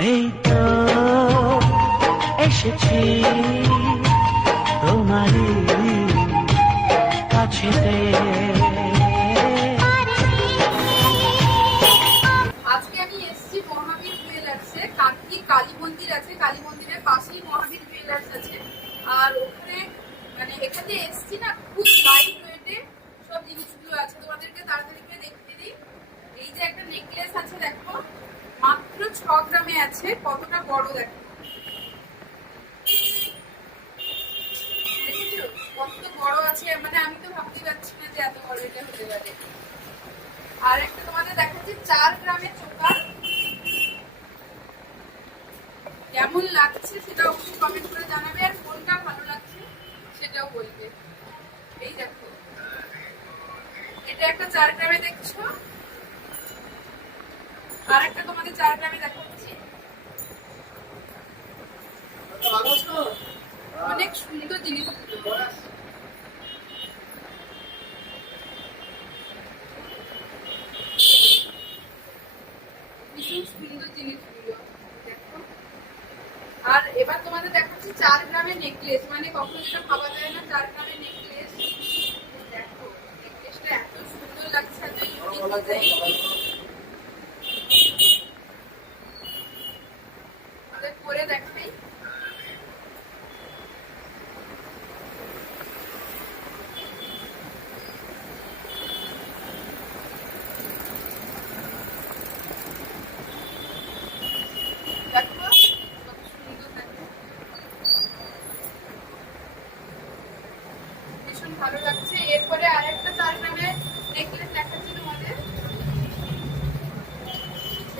এই এসেছি তোমারই কাছেতে। আজকে আমি এসেছি মহাবীর জুয়েলার্সে কাকি কালী মন্দির আছে, কালী মন্দিরের পাশেই মহাবীর জুয়েলার্স আছে। আর ওখানে মানে এখানে এসেছি না, খুব লাইট ওয়েটে সব জিনিসগুলো আছে। তোমাদেরকে তাড়াতাড়ি দেখতে দিই। এই যে একটা নেকলেস আছে, দেখো। মাত্র ছ গ্রামে আছে, কতটা বড় দেখো। মানে কেমন লাগছে সেটা কমেন্ট করে জানাবে, আর কোনটা ভালো লাগছে সেটাও বলবে। এই এটা একটা চার গ্রামে দেখছ? আর একটা চার গ্রামে দেখাচ্ছি। অনেক সুন্দর দেখো। আর এবার তোমাদের দেখাচ্ছি চার গ্রামের নেকলেস মানে কখনো যেটা ভাবা যায় না, চার গ্রামের নেকলেস দেখো নেকলেসটা এত সুন্দর লাগছে আমাদের পরে দেখাই দেখো কত সুন্দর দেখো ভীষণ ভালো লাগছে। এরপরে আরেকটা তার নামে নেকলেস দেখাচ্ছি তোমাদের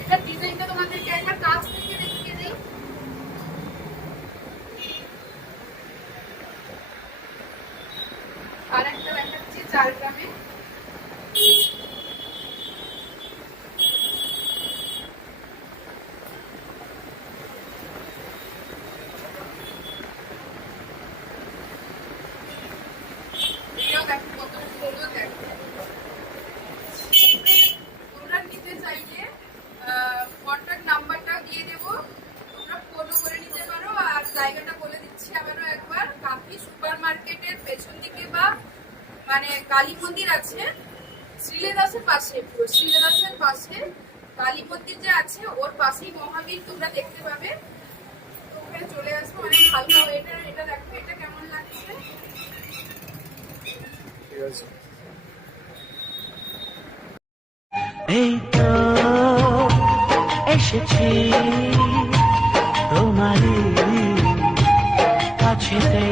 এটা ডিজাইনটা তোমাদেরকে একবার কাছ থেকে দেখিয়ে দিই। আর একটা দেখাচ্ছি চার গ্রামে এটাও দেখো কত সুন্দর দেখো তোমরা চাইলে কন্ট্যাক্ট নাম্বারটা দিয়ে দেবো। তোমরা ফোনও করে নিতে পারো আর জায়গাটা বলে দিচ্ছি আবারও একবার। কাকি সুপার মার্কেটের পেছন দিকে বা মানে কালী মন্দির আছে শ্রীলেদাসের পাশে পুরো শ্রীলেদাসের পাশে। কালী মন্দির যে আছে ওর পাশেই মহাবীর তোমরা দেখতে পাবে। তো ওখানে চলে আসব অনেক হালকা এটা এটা দেখো এটা কেমন লাগছে? এই তো এসেছি। তোমারই কাছেতে